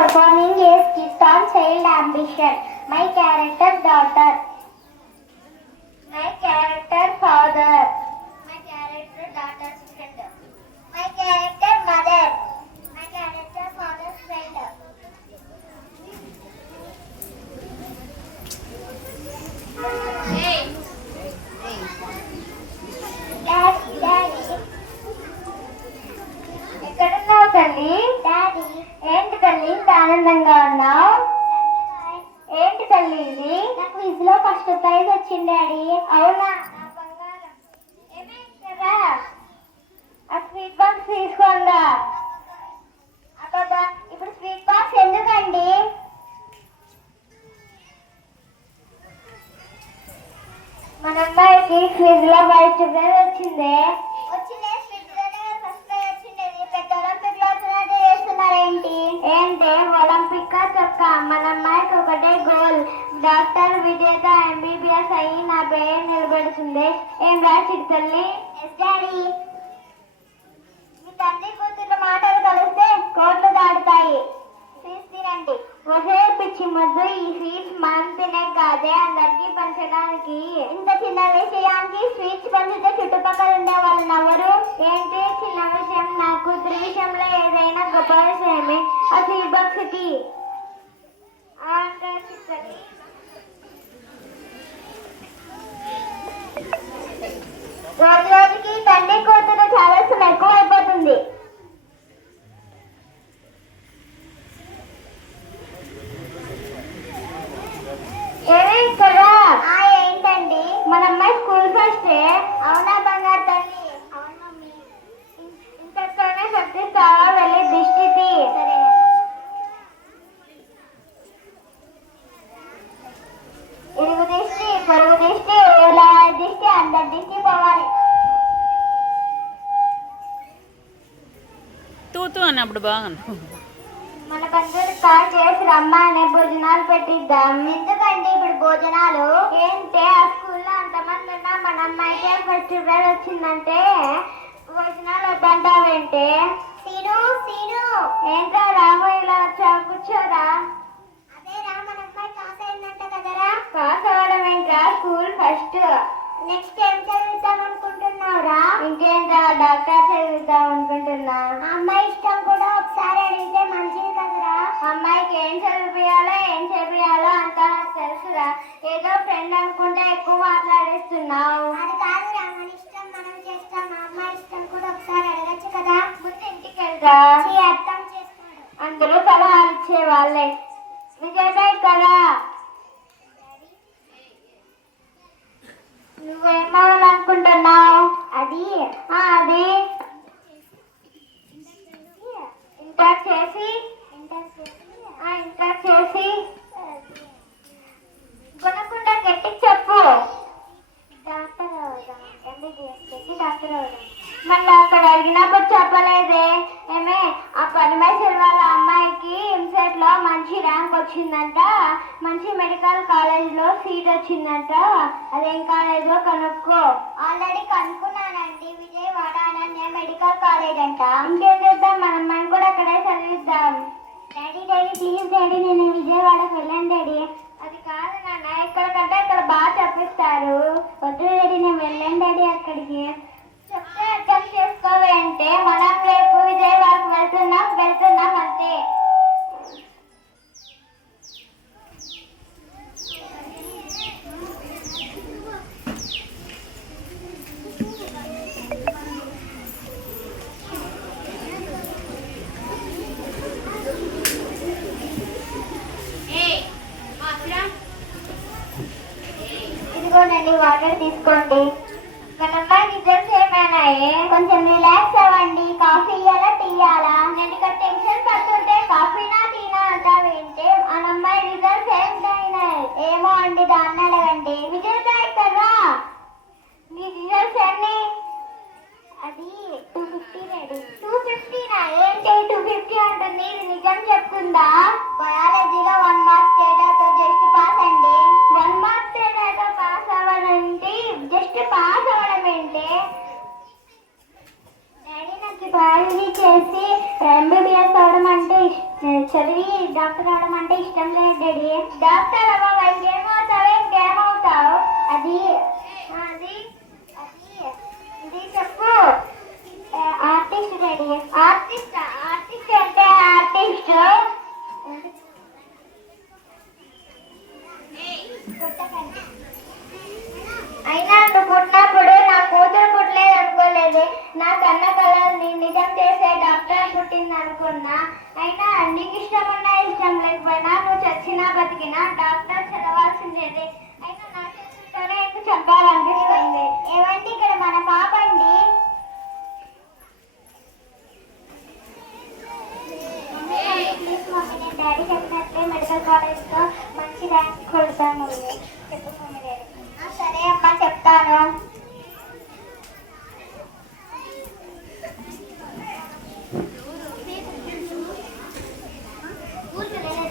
performing a skit on child ambition. My character daughter. My character father. My character daughter's friend. My character mother. My character father's friend. Hey. Daddy. ఎక్కడున్నావు తల్లి? Daddy. ఏంటి తల్లి ఇంత ఆనందంగా ఉన్నావు? ఏంటి తల్లి ఇది? నాకు క్విజ్ లో ఫస్ట్ ప్రైజ్ వచ్చింది డాడీ. అవునా? నా బంగారం. ఏమైందిరా? ఆ స్వీట్ బాక్స్ తీసుకోండా. అబ్బబ్బా, ఇప్పుడు స్వీట్ బాక్స్ ఎందుకండి? మన అమ్మాయికి క్విజ్ లో ఫస్ట్ ప్రైజ్ వచ్చిందే. ఏంటి ఒలింపిక్ చొక్క? మన అమ్మాయికి ఒకటే గోల్, డాక్టర్ విజేత ఎంబీబీఎస్ అయ్యి నా పేరు నిలబెడుతుంది. ఏం రాసి తల్లి? మీ తండ్రి కూతురు మాటలు కలిస్తే కోట్లు దాటుతాయి. ఫీజు తినండి. ఒకే పిచ్చి ముద్దు, ఈ స్వీట్స్ మనం తినే కాదే, అందరికి పంచడానికి. ఇంత చిన్న విషయానికి స్వీట్స్ పంచితే చుట్టుపక్కల ఉండే వాళ్ళు నవ్వరు. ఏంటి చిన్న విషయం? నా కూతురు విషయంలో ఏదైనా గొప్ప విషయమే. ఆ స్వీట్ బాక్స్ కి రోజు రోజుకి తండ్రి కూతురు చాలా ఎక్కువ అయిపోతుంది. ఏంటండి? మన అమ్మాయి స్కూల్ ఫస్టే. అవునా బంగారు తల్లి? అవును మమ్మీ. ఇంతలోనే సత్తిస్తావా? వెళ్ళి దిష్టి తీ. ఇరుగు దిష్టి, పొరుగు దిష్టి, ఊళ్ళో దిష్టి, అందరి దిష్టి పోవాలి. తూతూ అన్నప్పుడు బాగుంది. మన బంధువులు కాల్ చేసి రమ్మని భోజనాలు పెట్టిద్దాం. ఎందుకండి ఇప్పుడు భోజనాలు? ఏంటే ఆ స్కూల్లో అంతమంది ఉన్నా మన అమ్మాయికే ఫస్ట్ ప్రైజ్ వచ్చిందంటే భోజనాలు వద్దంటావేంటే? సీను ఏంట్రా రాము ఇలా వచ్చావు? కూర్చోరా. అదేరా మన అమ్మాయి పాస్ అయిందంట కదరా. పాస్ అవ్వడం ఏంట్రా? School first. నెక్స్ట్ ఏం చదువుతాం అనుకుంటున్నావురా? ఇంకేంట్రా డాక్టర్ చదువుతాం అనుకుంటున్నా. అమ్మాయి ఇష్టం కూడా ఒకసారి అడిగితే మంచిది కదరా. అమ్మాయికి ఏం చదివియాలో ఏం చేయాలో అంతా నాకు తెలుసురా. ఏదో ఫ్రెండ్ అనుకుంటే ఎక్కువ మాట్లాడేస్తున్నావు. అది కాదురా, మన ఇష్టం మనం చేస్తాం. అమ్మాయి ఇష్టం కూడా ఒకసారి అడగచ్చు కదా. ముందు ఇంటికి వెళ్తా. అర్థం చేసుకోండి. అందరూ సలహాలు ఇచ్చే వాళ్ళే. విజయబాయ్ కదా. నువ్వేమనుకుంటున్నావు? అది ఇంటర్ చేసి కొనకుండా గట్టికి చెప్పు. డాక్టర్ అవుదాం. ఎంబీబీఎస్ చేసి డాక్టర్ అవుదాం. మళ్ళీ అక్కడ అడిగినప్పుడు చెప్పలేదే. ఏమే ఆ పరమేశ్వర్ వాళ్ళ అమ్మాయికి ఎంసెట్ లో మంచి ర్యాంక్ వచ్చిందంట, మంచి మెడికల్ కాలేజ్ లో సీట్ వచ్చిందంట. అదేం కాలేజో కనుక్కో. ఆల్రెడీ కనుక్కున్నానండి. విజయవాడ అనన్య మెడికల్ కాలేజ్ అంట. ఇంకేం చేద్దాం, మన అమ్మాయిని కూడా అక్కడే చదివిద్దాం. డాడీ ప్లీజ్ డాడీ, నేను విజయవాడకి వెళ్ళాను డాడీ. అది కాదు నాన్న, ఇక్కడికంటే ఇక్కడ బాగా చెప్పిస్తారు. వద్దు డాడీ, నేను వెళ్ళాను డాడీ అక్కడికి. చెప్తే అర్థం చేసుకోవే అంటే మనం రేపు విజయవాడకు వెళ్తున్నాం అంతే. ఇదిగోనండి వాటర్ తీసుకోండి. మన అమ్మాయి రిజల్ట్స్ ఏమైనాయే? కొంచెం రిలాక్స్ అవ్వండి. కాఫీ ఇయ్యాలా టీ ఇయ్యాలా? నేను ఇక్కడ టెన్షన్ పడుతుంటే కాఫీనా టీనా అంటావేంటే? మన అమ్మాయి రిజల్ట్స్ ఏంటైనాయి? ఏమో అండి, దాన్ని అడగండి. విజయ్ కదా, మీ రిజల్ట్స్ ఎన్ని? అది 250 రెడీ. 250నా? ఏంటి 250 అంటుంది? ఇది నిజం చెప్తుందా? బయాలజీలో 1 మార్క్స్ తేడాతో జస్ట్ పాస్ అండి. 1 మార్క్స్ తేడాతో పాస్ అవ్వాలంటే జస్ట్ పాస్ అవ్వడం ఏంటి? డాడీ నాకు బయాలజీ చేసి ఎంబీబీఎస్ అవడం అంటే ఇష్టం. చదివి డాక్టర్ అవడం అంటే ఇష్టం లేదు డాడీ. డాక్టర్ అవ్వవా? ఇంకేమవుతావు? ఇంకేమవుతావు? అది అది అది ఇది చెప్పు. Artist daddy. ఆర్టిస్ట్ ఆర్టిస్ట్ అంటే ఆర్టిస్ట్ అయినా నువ్వు పుట్టినప్పుడు నా కూతురు పుట్టలేదు అనుకోలేదు. నా కన్న కళల్ని నిజం చేసే డాక్టర్ పుట్టింది అనుకున్నా. అయినా నీకు ఇష్టం ఉన్నా ఇష్టం లేకపోయినా నువ్వు చచ్చినా బతికినా డాక్టర్ చదవాల్సిందేది. అయినా నా చేతులతోనే ఎందుకు చంపాలనిపిస్తుంది. ఏమంటే ఇక్కడ మన పాప అండి. ప్లీజ్ మమ్మీ, నేను డాడీ చెప్పినట్లే మెడికల్ కాలేజ్లో మంచి ర్యాంక్ కొడతాను. చెప్పు మమ్మీ డాడీ. సరే అమ్మా, చెప్తాను.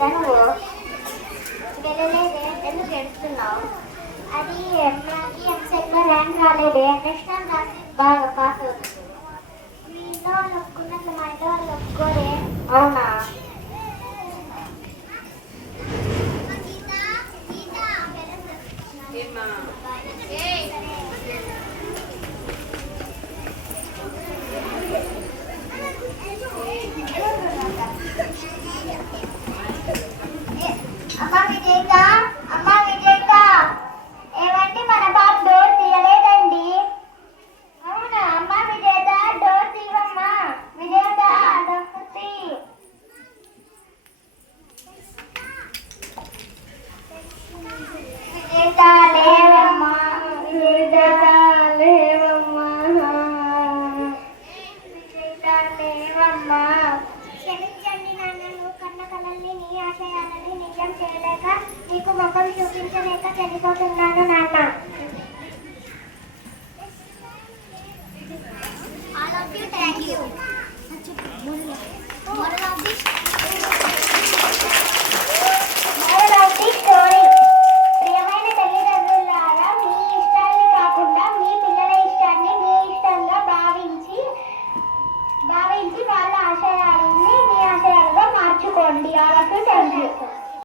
నువ్వు వెళ్ళలేదే, ఎందుకు ఏడుస్తున్నావు? అది మనకి ఎంసెట్లో ర్యాంక్ రాలేదే. నేషనల్ రాసి బాగా పాస్ అవుతుంది. మీ ఇంట్లో వాళ్ళు ఒప్పుకున్నట్లు మా ఇంట్లో వాళ్ళు ఒప్పుకోరే. అవునా? అమ్మా విజేత, అమ్మా విజేత, ఏమండి మన పాప డోర్ తీయలేదండి. అవునా? అమ్మా విజేత, డోర్ తీవమ్మా. విజేత, డోర్ తీ. విజేత లేవమ్మా. విజేత లేవమ్మా. విజేత లేవమ్మా. క్షమించండి నాన్న, నువ్వు కన్న కలల్ని నీ ఆశయాలని నిజం చేయలేక నీకు ముఖం చూపించలేక చనిపోతున్నాను నాన్న.